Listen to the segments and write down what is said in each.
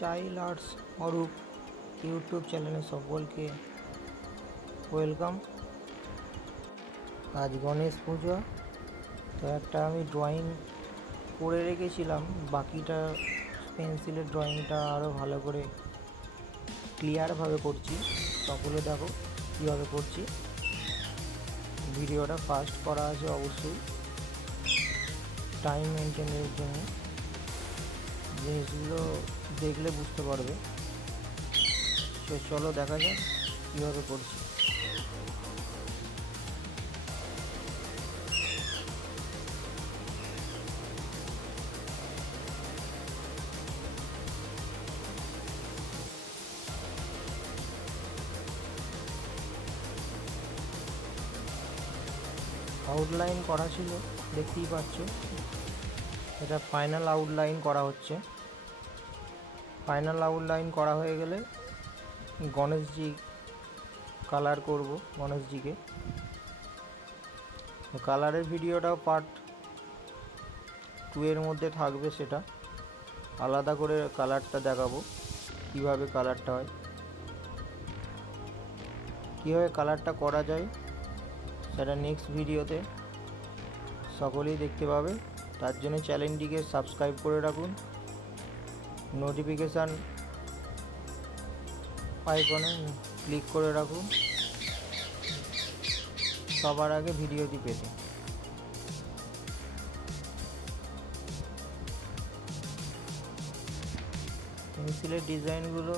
Child arts Arup YouTube চ্যানেলে সকলকে welcome. আজ গণেশ পুজো, তো একটা আমি ড্রয়িং করে রেখেছিলাম, বাকিটা পেন্সিলের ড্রয়িংটা আরও ভালো করে ক্লিয়ারভাবে করছি। সকলে দেখো কীভাবে করছি। ভিডিওটা ফাস্ট করা আছে, অবশ্যই টাইম মেনটেনের জন্য। জিনিসগুলো দেখলে বুঝতে পারবে। তো চলো দেখা যাক কীভাবে করছি। আউটলাইন করা ছিল, দেখতেই পাচ্ছ। এটা ফাইনাল আউটলাইন করা হচ্ছে। ফাইনাল আউটলাইন করা হয়ে গেলে গণেশজি কালার করব। গণেশজিকে কালারের ভিডিওটাও পার্ট 2 এর মধ্যে থাকবে, সেটা আলাদা করে কালারটা দেখাবো, কিভাবে কালারটা হয়, কীভাবে কালারটা করা যায়, সেটা নেক্সট ভিডিওতে সকলেই দেখতে পাবে। তার জন্য চ্যানেলটিকে সাবস্ক্রাইব করে রাখুন, নোটিফিকেশান আইকনে ক্লিক করে রাখুন সবার আগে ভিডিওটি পেতে। পেন্সিলের ডিজাইনগুলো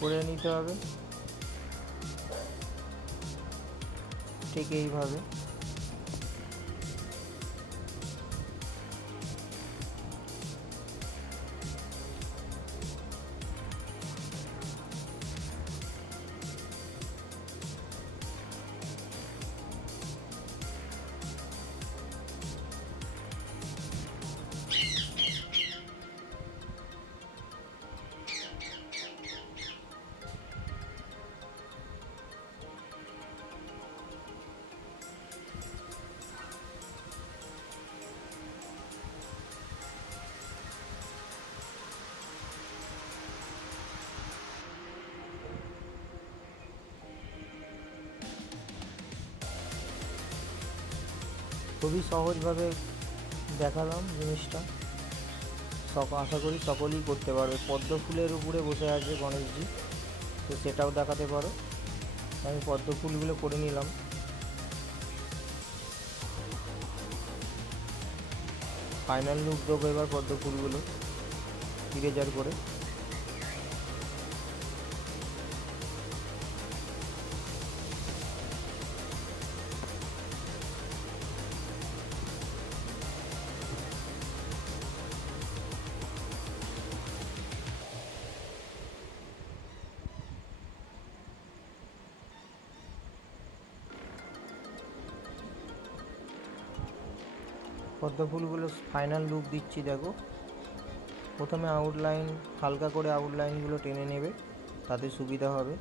করে নিতে হবে ঠিক এইভাবে। খুবই সহজভাবে দেখালাম জিনিসটা, আশা করি সকলেই করতে পারবে। পদ্ম ফুলের উপরে বসে আছে গণেশজি, তো সেটাও দেখাতে পারো। আমি পদ্ম ফুলগুলো করে নিলাম। ফাইনাল লুক দেবো এবার পদ্ম ফুলগুলো ইরেজার করে। পদ্ম ফুলগুলো ফাইনাল লুক দিচ্ছি, দেখো। প্রথমে আউটলাইন হালকা করে আউটলাইনগুলো টেনে নেবে, তাতে সুবিধা হবে।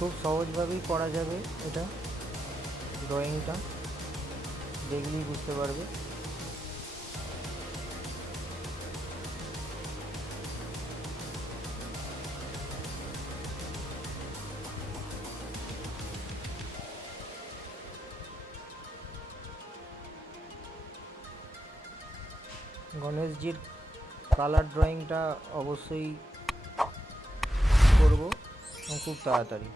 খুব সহজভাবেই করা যাবে এটা, ড্রয়িংটা দেখলেই বুঝতে পারবে। গণেশজির কালার ড্রয়িংটা অবশ্যই করব খুব তাড়াতাড়ি।